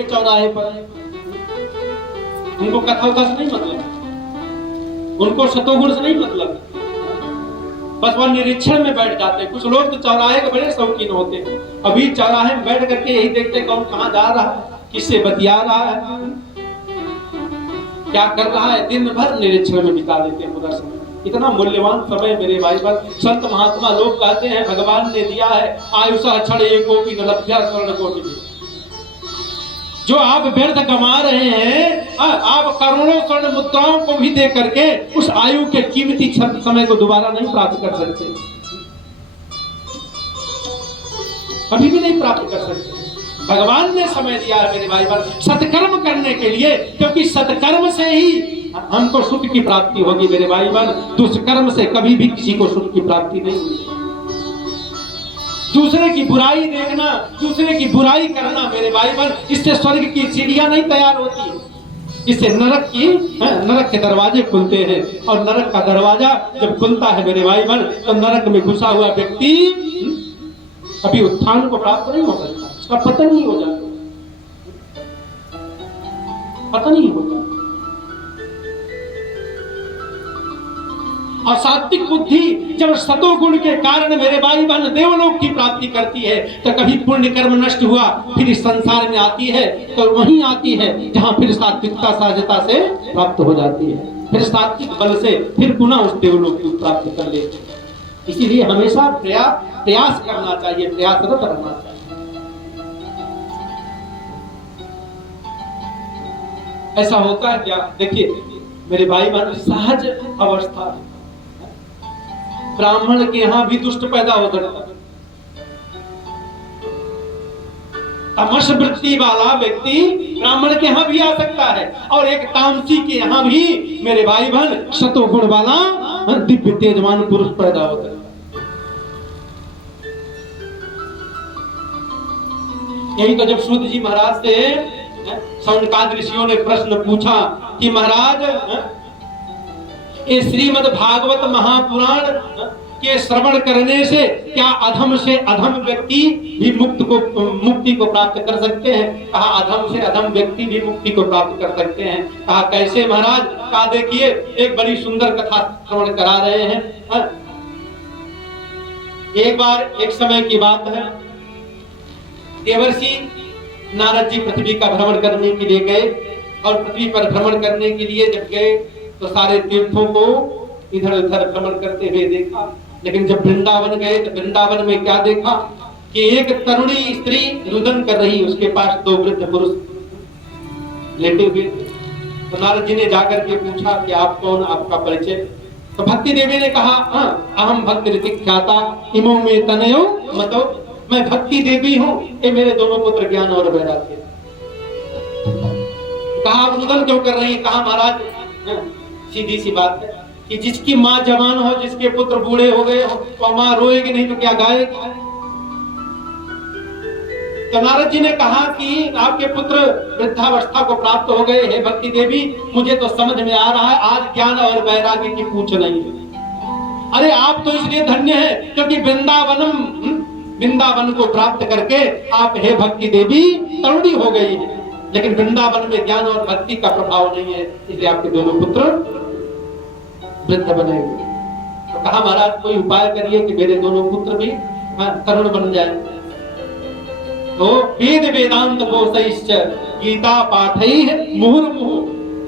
के चौराहे पर, उनको कथा उथा से नहीं मतलब, उनको शतोगुण से नहीं मतलब, बस वह निरीक्षण में बैठ जाते हैं। कुछ लोग तो चौराहे के बड़े शौकीन होते हैं, अभी चौराहे में बैठ करके यही देखते कौन कहाँ जा रहा है, किससे बतिया रहा है, क्या कर रहा है, दिन भर निरीक्षण में बिता देते हैं पूरा समय। इतना मूल्यवान समय मेरे भाई पर संत महात्मा लोग कहते हैं भगवान ने दिया है आयुषा क्षण एकोपि न लभ्या स्वर्ण कोटि। जो आप व्यर्थ गंवा रहे हैं, आप करोड़ों स्वर्ण मुद्राओं को भी दे करके उस आयु के कीमती समय को दोबारा नहीं प्राप्त कर सकते, कभी भी नहीं प्राप्त कर सकते। भगवान ने समय दिया है मेरे भाई पर सत्कर्म करने के लिए, क्योंकि सत्कर्म से ही हमको सुख की प्राप्ति होगी मेरे भाई पर। दुष्कर्म से कभी भी किसी को सुख की प्राप्ति नहीं हुई। दूसरे की बुराई देखना, दूसरे की बुराई करना मेरे भाई पर, इससे स्वर्ग की सीढ़ियां नहीं तैयार होती, इससे नरक के दरवाजे खुलते हैं। और नरक का दरवाजा जब खुलता है मेरे भाई पर, तो नरक में घुसा हुआ व्यक्ति कभी उत्थान को प्राप्त नहीं हो सकता, उसका पतन ही हो जाता, पतन ही होता। और सात्विक बुद्धि जब सतोगुण के कारण मेरे भाई बहन देवलोक की प्राप्ति करती है, तो कभी पुण्य कर्म नष्ट हुआ फिर इस संसार में आती है, तो वहीं आती है जहां फिर सात्विकता सहजता से प्राप्त हो जाती है, फिर सात्विक बल से फिर पुनः उस देवलोक को प्राप्त कर लेते हैं। इसीलिए हमेशा प्रयास करना चाहिए, प्रयासरत रहना चाहिए। ऐसा होता है क्या, देखिए मेरे भाई बहन, सहज अवस्था ब्राह्मण के यहां भी दुष्ट पैदा हो सकता है। तमस वृत्ति वाला व्यक्ति ब्राह्मण के यहां भी आ सकता है, और एक तामसी के यहां भी मेरे भाई बहन सतोगुण वाला दिव्य तेजवान पुरुष पैदा हो सकता है। यही तो जब सूत जी महाराज से सौनकादि ऋषियों ने प्रश्न पूछा कि महाराज ये श्रीमद् भागवत महापुराण के श्रवण करने से क्या अधम से अधम व्यक्ति भी मुक्ति को प्राप्त कर सकते हैं? कहा अधम से अधम व्यक्ति भी मुक्ति को प्राप्त कर सकते हैं। कहा कैसे महाराज? कहा देखिए एक बड़ी सुंदर कथा श्रवण करा रहे हैं। एक बार एक समय की बात है, देवर्षि नारद जी पृथ्वी का भ्रमण करने के लिए गए, और पृथ्वी पर भ्रमण करने के लिए जब गए तो सारे तीर्थों को इधर उधर भ्रमण करते हुए देखा। लेकिन जब वृंदावन गए तो वृंदावन में क्या देखा कि एक तरुणी स्त्री रुदन कर रही, उसके पास दो वृद्ध पुरुष लेटे हुए थे। तो नारद जी ने जाकर के पूछा कि आप कौन, आपका परिचय? तो भक्ति देवी ने कहा अहम भक्ति ऋतिख्याता इमो में तनयो मतो, मैं भक्ति देवी हूँ, ये मेरे दोनों पुत्र ज्ञान और वैराग्य। कहा आप रुदन क्यों कर रही? कहा महाराज सीधी सी बात है कि जिसकी माँ जवान हो, जिसके पुत्र बूढ़े हो गए हो, तो माँ रोएगी नहीं तो क्या गाएगी? तो नारद जी ने कहा कि आपके पुत्र वृद्धावस्था को प्राप्त हो गए, हे भक्ति देवी मुझे तो समझ में आ रहा है आज ज्ञान और वैराग्य की पूछ नहीं है। अरे आप तो इसलिए धन्य है क्योंकि वृंदावन को प्राप्त करके आप हे भक्ति देवी तरुणी हो गई है, लेकिन वृंदावन में ज्ञान और भक्ति का प्रभाव नहीं है, इसलिए आपके दोनों पुत्र वृद्ध बने हुए। तो कहा महाराज कोई उपाय करिए कि मेरे दोनों पुत्र भी तरुण बन जाए। तो वेद वेदांत घोषैश्च गीता पाठैः मुहुर्मुहुः,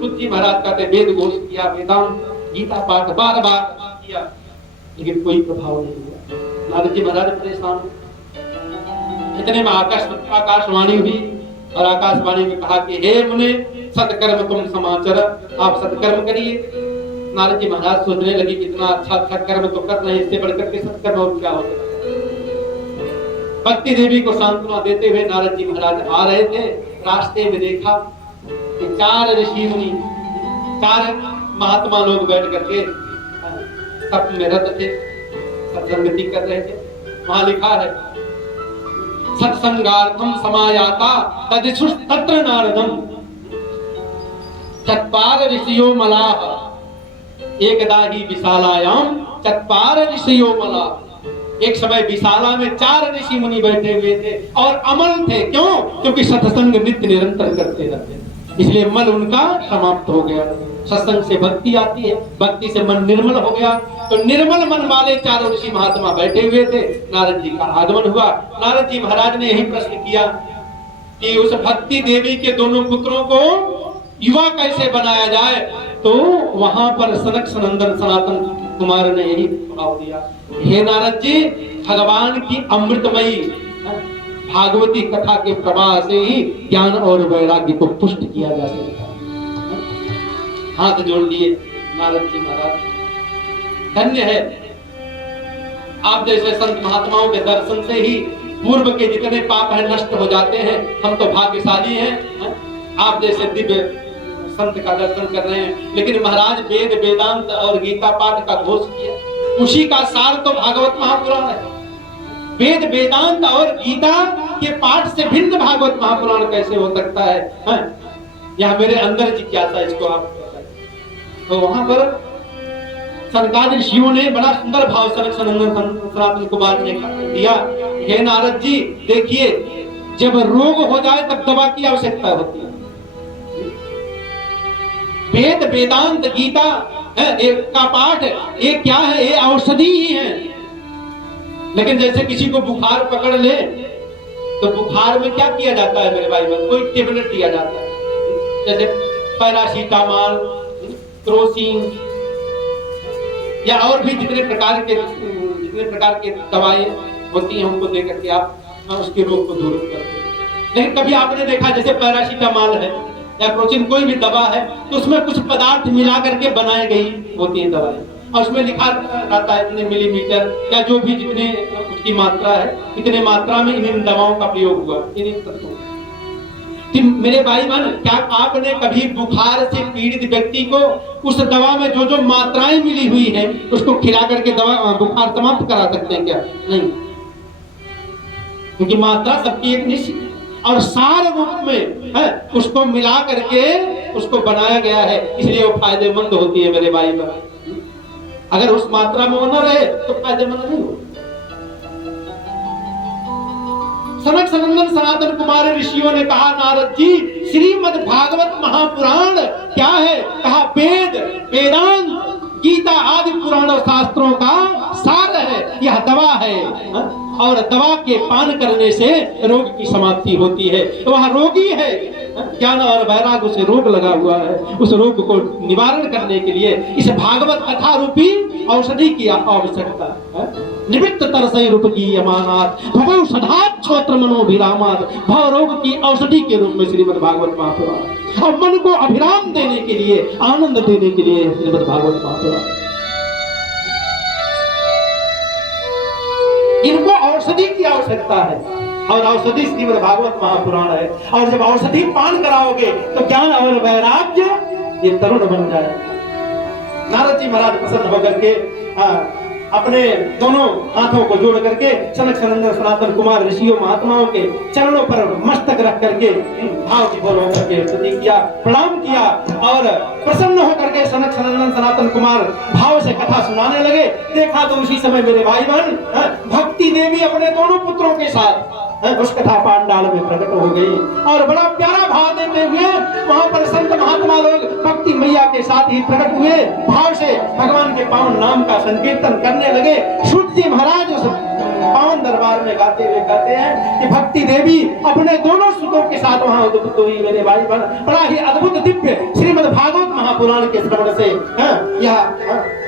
शुद्ध जी महाराज कहते वेद घोष किया, वेदांत गीता पाठ बार बार किया, लेकिन कोई प्रभाव नहीं हुआ। नारद जी महाराज परेशान। इतने में आकाशवाणी हुई, और आकाशवाणी में कहा कि हे मुने सत्कर्म तुम समाचार, आप सत्कर्म करिए। नारद जी महाराज सोचने लगी कि इतना अच्छा कर्म तो कर रहे हैं, इससे बढ़कर के सत्कर्म और क्या हो सकता। भक्ति देवी को सांत्वना देते हुए नारद जी महाराज आ रहे थे, रास्ते में देखा कि चार ऋषि मुनि, चार महात्मा लोग बैठ करके तप में रत थे, सत्संगति कर रहे थे। वहां लिखा है सत्संगार्थम समायाता तदिशुष तत्र नारदम चत्वार ऋषियो मलाः एकदा ही विशालायाम चत्वार ऋषियो मलाः। एक समय विशाला में 4 ऋषि मुनि बैठे हुए थे और अमल थे। क्यों? क्योंकि सत्संग नित्य निरंतर करते रहते, इसलिए मल उनका समाप्त हो गया। सत्संग से भक्ति आती है, भक्ति से मन निर्मल हो गया। तो निर्मल मन वाले 4 ऋषि महात्मा बैठे हुए थे। नारद जी का आगमन हुआ। नारद जी महाराज ने यही प्रश्न किया कि उस भक्ति देवी के दोनों पुत्रों को युवा कैसे बनाया जाए। तो वहां पर सनक सनंदन सनातन कुमार ने यही भाव दिया, हे नारद जी, भगवान की अमृतमयी भागवती कथा के प्रवाह से ही ज्ञान और वैराग्य को पुष्ट किया जा सकता है। हाथ जोड़ लिए नारद जी महाराज, धन्य है आप जैसे संत महात्माओं के दर्शन से ही पूर्व के जितने पाप है नष्ट हो जाते हैं। हम तो भाग्यशाली हैं, आप जैसे दिव्य संत का दर्शन कर रहे हैं। लेकिन महाराज वेद वेदांत और गीता पाठ का घोष किया, उसी का सार तो भागवत महापुराण है। वेद वेदांत और गीता के पाठ से भिन्न भागवत महापुराण कैसे हो सकता है? यह मेरे अंदर जिज्ञासा, इसको आप तो वहां पर सनकादि ऋषियों ने बड़ा सुंदर भाव सनक सनंदन सनातन कुमार ने दिया, हे नारद जी, देखिए जब रोग हो जाए तब दवा की आवश्यकता होती है। वेद वेदांत गीता एक का पाठ ये क्या है? ये औषधि ही है। लेकिन जैसे किसी को बुखार पकड़ ले तो बुखार में क्या किया जाता है मेरे भाई बहन? कोई टेबलेट दिया जाता है, जैसे पैरासीटामोल, क्रोसिन या और भी जितने प्रकार के दवाएं होती हैं उनको दे करके आप उसके रोग को दूर करते हैं। लेकिन कभी आपने देखा जैसे पैरासीटामोल है या क्रोसिन कोई भी दवा है तो उसमें कुछ पदार्थ मिला करके बनाई गई होती है दवाएं, और उसमें लिखा रहता है इतने मिलीमीटर या जो भी जितने उसकी मात्रा है, इतने मात्रा में इन दवाओं का प्रयोग हुआ, इन तत्वों। मेरे भाई बहन, क्या आपने कभी बुखार से पीड़ित व्यक्ति को उस दवा में जो जो मात्राएं मिली हुई है उसको खिला करके दवा बुखार समाप्त करा सकते हैं क्या? नहीं, क्योंकि मात्रा सबकी एक निश्चित और सार रूप में है, उसको मिला करके उसको बनाया गया है, इसलिए वो फायदेमंद होती है मेरे भाई बहन। अगर उस मात्रा में वो न रहे तो फायदेमंद नहीं हो। सनक सनंदन सनातन कुमार ऋषियों ने कहा, नारद जी, श्रीमद् भागवत महापुराण क्या है? कहा वेद वेदांत गीता आदि पुराण शास्त्रों का सार है, यह दवा है। और दवा के पान करने से रोग की समाप्ति होती है। वह रोगी है, ज्ञान और वैराग्य से रोग लगा हुआ है, उस रोग को निवारण करने के लिए इस भागवत कथा रूपी औषधि की आवश्यकता है। निमित्त तरसई रूप की यमानात भगव सधात छोत्र मनोभिरामात, भव रोग की औषधि के रूप में श्रीमद् भागवत महापुराण, और मन को अभिराम देने के लिए, आनंद देने के लिए श्रीमद् भागवत महापुराण। इनको औषधि की आवश्यकता है और औषधि श्रीमद् भागवत महापुराण है। और जब औषधि पान कराओगे तो ज्ञान और वैराग्य ये तरुण बन जाए। नारद जी महाराज प्रसन्न होकर के अपने दोनों हाथों को जोड़ करके सनक सनंदन सनातन कुमार ऋषियों महात्माओं के चरणों पर मस्तक रख करके भाव विभोर होकर के स्तुति किया, प्रणाम किया और प्रसन्न होकर के सनक सनंदन सनातन कुमार भाव से कथा सुनाने लगे। देखा तो उसी समय मेरे भाई बहन भक्ति देवी अपने दोनों पुत्रों के साथ उस कथा पांडाल में प्रकट हो गई और बड़ा प्यारा भाव देते हुए वहां पर संत महात्मा लोग भक्ति मैया के साथ ही प्रकट हुए, भाव से भगवान के पावन नाम का संकीर्तन करने लगे। सूत जी महाराज उस पावन दरबार में गाते हुए कहते हैं कि भक्ति देवी अपने दोनों सुतों के साथ वहां उद्भुत हुई। मेरे भाई बहन, बड़ा ही अद्भुत दिव्य श्रीमद् भागवत महापुराण के श्रवण से यह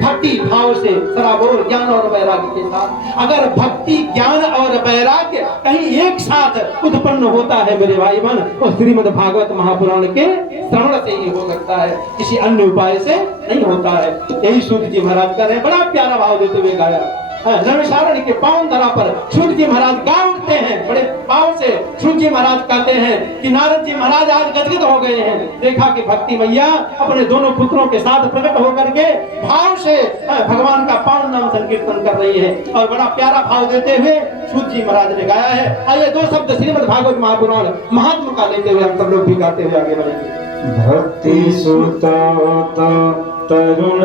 भक्ति भाव से सराबोर ज्ञान और वैराग्य के साथ, अगर भक्ति ज्ञान और वैराग्य कहीं एक साथ उत्पन्न होता है मेरे भाई बहन, तो श्रीमद् भागवत महापुराण के श्रवण से ही हो सकता है, किसी अन्य उपाय से नहीं होता है। यही सूत जी महाराज कर रहे हैं, बड़ा प्यारा भाव देते हुए गाया। नैमिषारण्य के पावन धरा पर सूत जी महाराज गा उठते हैं, बड़े भाव से सूत जी महाराज कहते हैं कि नारद जी महाराज आज गदगद हो गए हैं। देखा कि भक्ति मैया अपने दोनों पुत्रों के साथ प्रकट होकर के भाव से भगवान का पावन नाम संकीर्तन कर रही है और बड़ा प्यारा भाव देते हुए सूत जी महाराज ने गाया है। आइए दो शब्द श्रीमद् भागवत महापुराण महात्मा का लेते हुए हम सब लोग भी गाते हुए आगे बढ़ेंगे। भक्ति सुता तरुण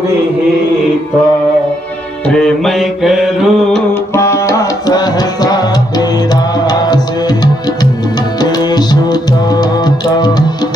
गृहीता प्रेमैक रूपा सहसा विरासे, देशु तो